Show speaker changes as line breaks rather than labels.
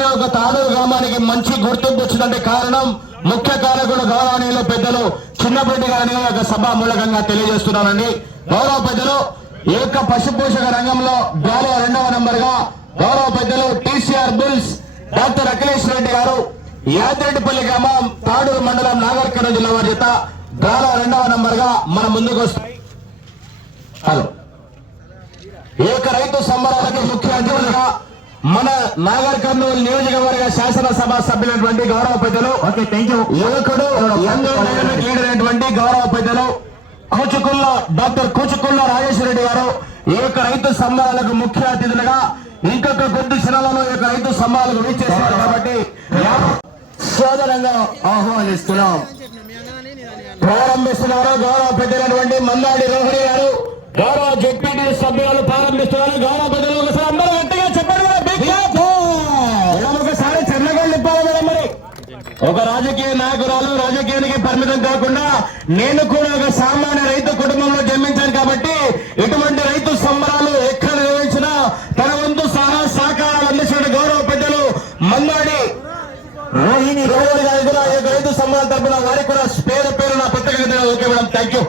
అనే ఒక తాడూరు గ్రామానికి మంచి గుర్తింపు వచ్చిందంటే కారణం ముఖ్య కారకుడు గౌరవనీయులు పెద్దలు చిన్నపెట్టి గారిని ఒక సభా మూలకంగా తెలియజేస్తున్నానండి. గౌరవ పెద్దలు ఈ యొక్క పశు రంగంలో గౌరవ రెండవ నంబర్గా గౌరవ పెద్దలు TCR bills doctor Akhilesh Reddy garu Yadireddipalli గ్రామం తాడూరు మండలం నాగర్కర్ణ జిల్లా వారి చేత గౌరవ రెండవ నంబర్గా మన ముందుకు వస్తాయి హలో. ఏక రైతు సంబరాలకు మన నాగర్ కర్నూలు నియోజకవర్గ శాసనసభ సభ్యులైనటువంటి గౌరవ పెద్దలు. యువకుడు యంగ్ డైనమిక్ లీడర్ అయినటువంటి గౌరవ పెద్దలు కూచుకుల్ల డాక్టర్ కూచుకుల్ల రాజేశ్వర రెడ్డి గారు ఈ యొక్క రైతు సంబరాలకు ముఖ్య అతిథులుగా ఇంకొక కొద్ది క్షణాలలో ఈ యొక్క రైతు సంబరాలకు వీచేస్తారు కాబట్టి సోదరంగా ఆహ్వానిస్తున్నాం. ప్రారంభిస్తున్నారు గౌరవ పెద్దలైనటువంటి మందాడి రోహిణి గారు. గౌరవ జెడ్పీటీ సభ్యులు ప్రారంభిస్తున్నారు. గౌరవ ఒక రాజకీయ నాయకురాలు రాజకీయానికి పరిమితం కాకుండా నేను కూడా ఒక సామాన్య రైతు కుటుంబంలో జన్మించాను కాబట్టి ఎటువంటి రైతు సంబరాలు ఎక్కడ నిర్వహించినా తన వంతు సహా సహకారాలు అందించిన గౌరవ పెద్దలు మంగాడి.
రోహిణి.
గౌరవ గారు రైతు సంబరాల తరపున వారికి కూడా పేద పేరు నా పత్రిక ఓకే మేడం థ్యాంక్ యూ